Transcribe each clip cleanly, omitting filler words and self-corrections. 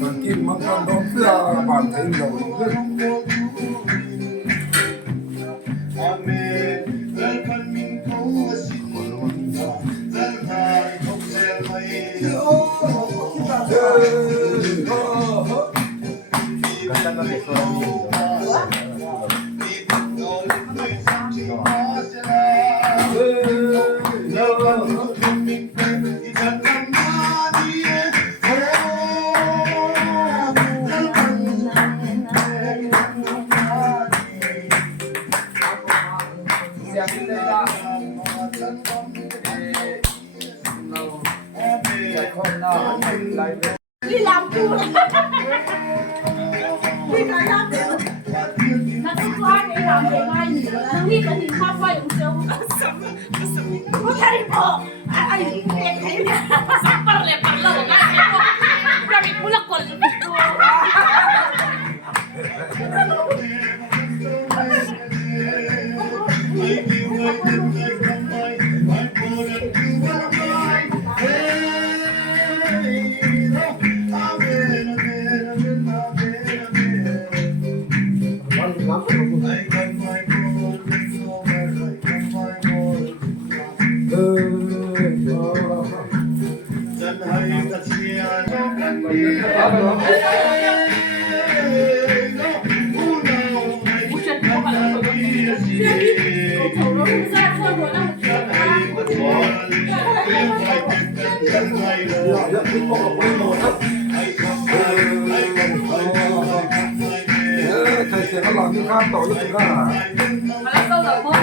mình kim mất con đó cứ bàn thấy đầu đi làm cu đi cả làm nó không qua đi làm về mai nó đi cái gì qua qua dùng sớm có thể bỏ ai em thấy nè sắp bắt lại bắt đầu ngay ra bị muốn là còn thầy sẽ có làm những khác tội lúc chúng ta là câu đầu bốn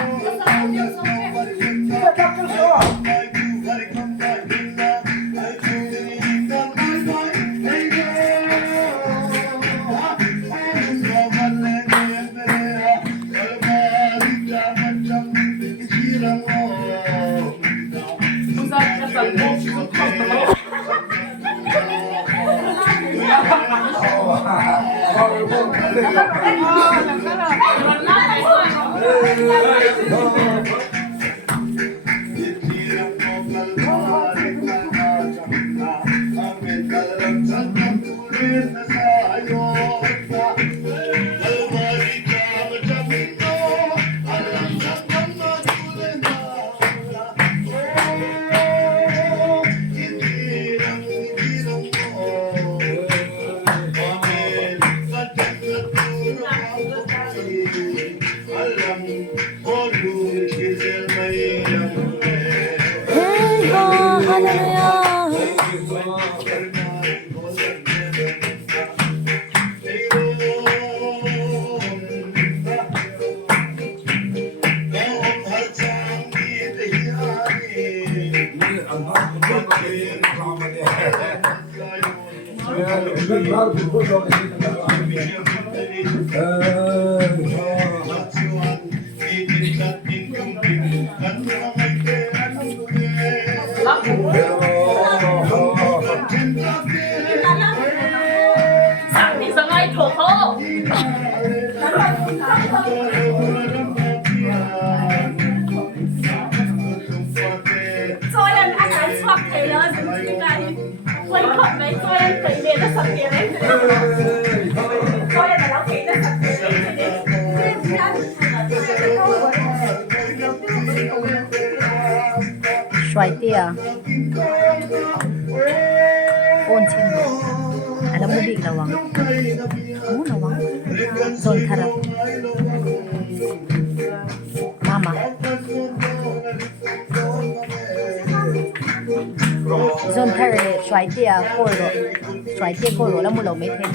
xoay tia ôn chín alam mo big lawang lawang zon tharap mama zon thare xoay tia kol ro la mo lo me the